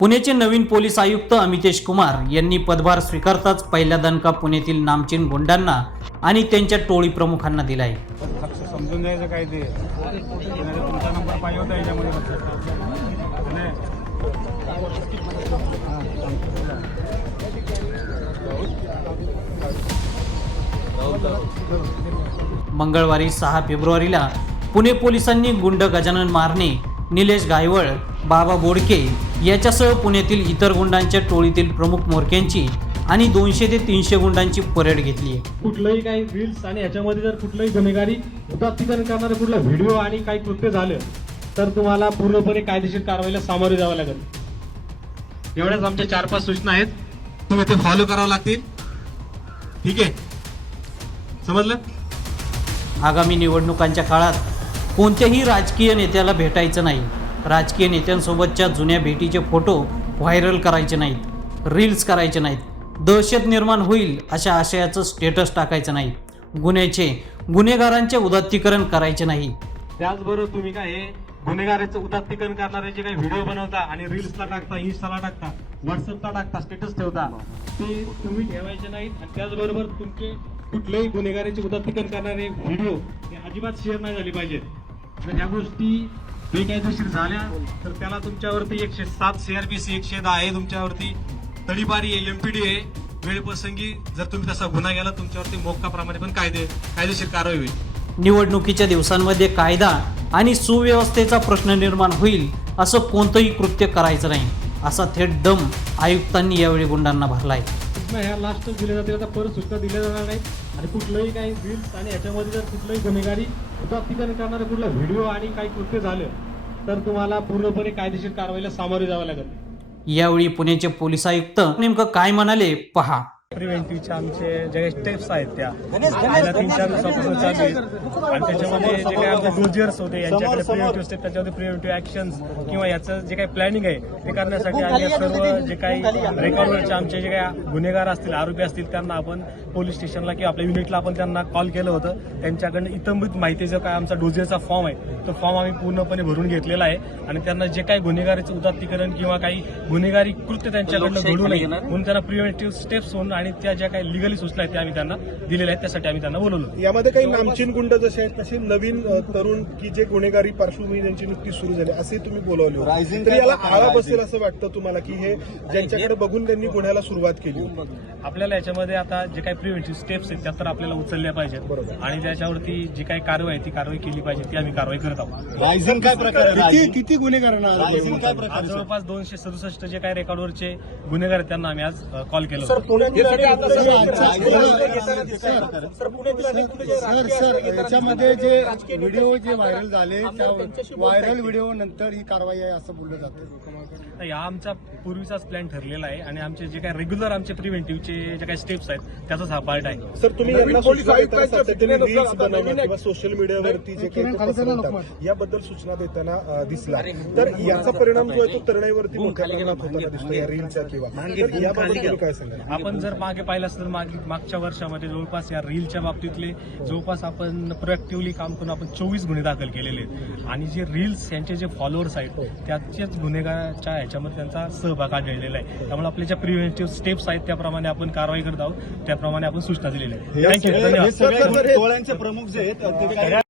पुण्याचे नवीन पोलीस आयुक्त अमितेश कुमार यांनी पदभार स्वीकारताच पहिला दणका पुण्यातील नामचीन गुंडांना आणि त्यांच्या टोळी प्रमुखांना दिलाय. समजून द्यायचं काय ते? तुमचा नंबर पाहिजे होता याच्यामध्ये मंगळवारी सहा फेब्रुवारीला पुणे पोलिसांनी गुंड गजानन मारणे निलेश गायवळ बाबा बोडके याच्यासह पुण्यातील इतर गुंडांच्या टोळीतील प्रमुख मोरक्यांची आणि दोनशे ते तीनशे गुंडांची परेड घेतली आहे. कुठलंही काही रील्स आणि ह्याच्यामध्ये जर कुठलंही गुन्हेगारी हुतात्मीकरण करणारे कुठला व्हिडिओ आणि काही कृत्य झालं तर तुम्हाला पूर्णपणे कायदेशीर कारवाईला सामोरे जावं लागेल. एवढ्याच आमच्या चार पाच सूचना आहेत. तुम्ही ते फॉलो करावं लागतील. ठीक आहे? समजलं? आगामी निवडणुकांच्या काळात कोणत्याही राजकीय नेत्याला भेटायचं नाही. राजकीय नेत्यांसोबतच्या जुन्या भेटीचे फोटो व्हायरल करायचे नाहीत रील्स करायचे नाहीत. दहशत निर्माण होईल अशा आशयाचं स्टेटस टाकायचं नाही. गुन्ह्याचे गुन्हेगारांचे उदात्तीकरण करायचे नाही. त्याचबरोबर तुम्ही काय हे गुन्हेगाराचं उदात्तीकरण करणारे जे काही व्हिडिओ बनवता आणि रील्सला टाकता इन्स्टाला टाकता व्हॉट्सअपला टाकता स्टेटस ठेवता ते तुम्ही ठेवायचे नाहीत. आणि त्याचबरोबर तुमचे कुठलेही गुन्हेगाराचे उदात्तीकरण करणारे व्हिडिओ हे अजिबात शेअर नाही झाले पाहिजेत. जर ह्या गोष्टी बेकायदेशीर झाल्या तर त्याला तुमच्यावरती एकशे सात सीआरपीसी एकशे दहा आहे तुमच्यावरती. तडीपारी आहे एमपीडी आहे. वेळप्रसंगी जर तुम्ही तसा गुन्हा केला तुमच्यावरती मोक्काप्रमाणे पण कायदे कायदेशीर कारवाई होईल. निवडणुकीच्या दिवसांमध्ये कायदा आणि सुव्यवस्थेचा प्रश्न निर्माण होईल असं कोणतंही कृत्य करायचं नाही असा थेट दम आयुक्तांनी यावेळी गुंडांना भरलाय. सूचना ह्या लास्टच दिल्या जातील. आता परत सूचना दिल्या जाणार नाही आणि कुठलंही काही रील्स आणि याच्यामध्ये जर कुठलंही गुन्हेगारी प्राप्तीकरण करणारे कुठला व्हिडिओ आणि काही कृत्य झालं तर तुम्हाला पूर्णपणे कायदेशीर कारवाईला सामोरे जावं लागेल. यावेळी पुण्याचे पोलीस आयुक्त नेमकं काय म्हणाले पहा. प्रिव्हेंटिव्हच्या आमचे जे काही स्टेप्स आहेत त्या. तीन चार दिवसापासून चालू आहेत. आणि त्याच्यामध्ये जे काही आमचे डोजियर्स होते यांच्याकडे प्रिव्हेंटिव्ह स्टेप त्याच्यामध्ये प्रिव्हेंटिव्ह ऍक्शन्स किंवा याचं जे काही प्लॅनिंग आहे ते करण्यासाठी आम्ही सर्व जे काही रेकॉर्डवरचे आमचे जे काही गुन्हेगार असतील आरोपी असतील त्यांना आपण पोलीस स्टेशनला किंवा आपल्या युनिटला आपण त्यांना कॉल केलं होतं. त्यांच्याकडनं इतंबित माहितीचा काय आमचा डोजियरचा फॉर्म आहे तो फॉर्म आम्ही पूर्णपणे भरून घेतलेला आहे. आणि त्यांना जे काही गुन्हेगारीचं उदात्तीकरण किंवा काही गुन्हेगारी कृत्य त्यांच्याकडनं घडू नये म्हणून त्यांना प्रिव्हेंटिव्ह स्टेप्स होऊन आणि त्या ज्या काही लिगली सूचना आहेत त्या आम्ही त्यांना दिलेल्या आहेत त्यासाठी आम्ही त्यांना बोलवलं. यामध्ये काही नामचीन गुंड जसे आहेत तसे नवीन तरुण की जे गुन्हेगारी पार्श्वभूमी त्यांची नुकतीच सुरू झाली असे तुम्ही बोलावले तर याला आळा बसेल असं वाटतं तुम्हाला की हे ज्यांच्याकडे बघून त्यांनी गुन्ह्याला सुरुवात केली? आपल्याला याच्यामध्ये आता जे काही प्रिव्हेंटिव्ह स्टेप्स आहेत त्या तर आपल्याला उचलल्या पाहिजेत. बरोबर. आणि त्याच्यावरती जी काही कारवाई आहे ती कारवाई केली पाहिजे ती आम्ही कारवाई करत आहोत. रायझिंग काय प्रकार किती गुन्हेगारांना रायझिंग प्रकार जवळपास दोनशे सदुसष्ट जे काही रेकॉर्डवरचे गुन्हेगार आहेत त्यांना आम्ही आज कॉल केलं सर सर याच्यामध्ये जे व्हिडिओ जे व्हायरल झाले त्या व्हायरल व्हिडिओ नंतर ही कारवाई आहे असं बोललं जातं. नाही, हा आमचा पूर्वीचाच प्लॅन ठरलेला आहे आणि आमचे जे काही रेग्युलर आमचे प्रिव्हेंटिव्हचे जे काही स्टेप्स आहेत त्याचाच हा पार्ट आहे. सर तुम्ही यांना सूचना देताना सातत्याने रील्स बनवणं किंवा सोशल मीडियावरती जे काही याबद्दल सूचना देताना अ, दिसला. तर याचा परिणाम जो आहे तो तरुणाईवरती मोठ्या प्रमाणात होताना दिसतो या रीलच्या किंवा. तर याबाबत तुम्ही काय सांगाल? आपण जर मागे पाहिलं असतं तर मागे मागच्या वर्षामध्ये जवळपास या रीलच्या बाबतीतले जवळपास आपण प्रोएक्टिव्हली काम करून आपण चोवीस गुन्हे दाखल केलेले आहेत. आणि जे रील्स यांचे जे फॉलोअर्स आहेत त्याच्याच गुन्हेगाराच्या ह्याच्यामध्ये त्यांचा सहभाग आढळलेला आहे. त्यामुळे आपले ज्या प्रिव्हेंटिव्ह स्टेप्स आहेत त्याप्रमाणे आपण कारवाई करत आहोत. त्याप्रमाणे आपण सूचना दिलेल्या आहेत. थँक्यू धन्यवाद. प्रमुख जे आहेत